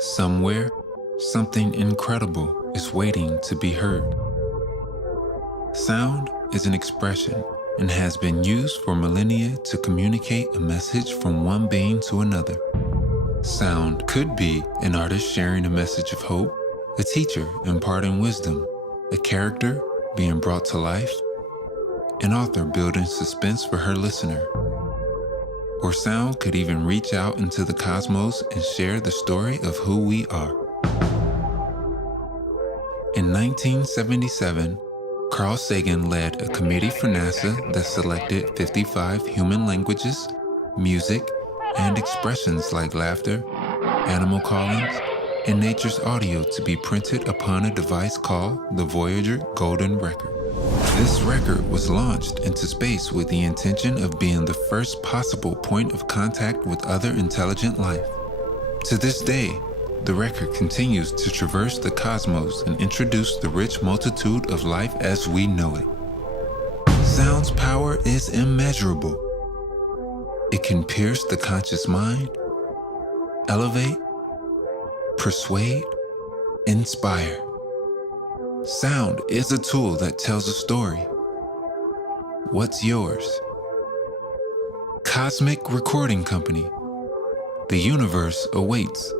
Somewhere, something incredible is waiting to be heard. Sound is an expression and has been used for millennia to communicate a message from one being to another. Sound could be an artist sharing a message of hope, a teacher imparting wisdom, a character being brought to life, an author building suspense for her listener. Or sound could even reach out into the cosmos and share the story of who we are. In 1977, Carl Sagan led a committee for NASA that selected 55 human languages, music, and expressions like laughter, animal callings, and nature's audio to be printed upon a device called the Voyager Golden Record. This record was launched into space with the intention of being the first possible point of contact with other intelligent life. To this day, the record continues to traverse the cosmos and introduce the rich multitude of life as we know it. Sound's power is immeasurable. It can pierce the conscious mind, elevate, persuade, inspire. Sound is a tool that tells a story. What's yours? Cosmic Recording Company. The universe awaits.